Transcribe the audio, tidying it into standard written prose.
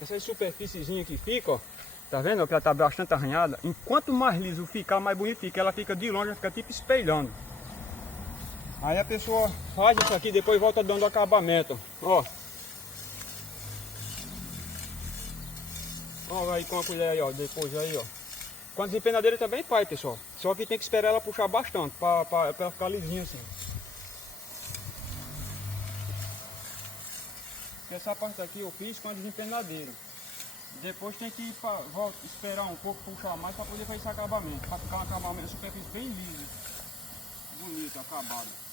Essa superfíciezinha que fica, ó, tá vendo que ela tá bastante arranhada? Enquanto mais liso ficar, mais bonito fica. Ela fica de longe, ela fica tipo espelhando. Aí a pessoa faz isso aqui, depois volta dando acabamento, ó. Ó, aí com a colher aí, ó, depois aí, ó. Com a desempenadeira também faz, pessoal. Só que tem que esperar ela puxar bastante, pra ela ficar lisinha assim. Essa parte aqui eu fiz com a desempenadeira. Depois tem que ir pra, esperar um pouco, puxar mais para poder fazer esse acabamento. Para ficar um acabamento, superfície bem lisa. Bonito, acabado.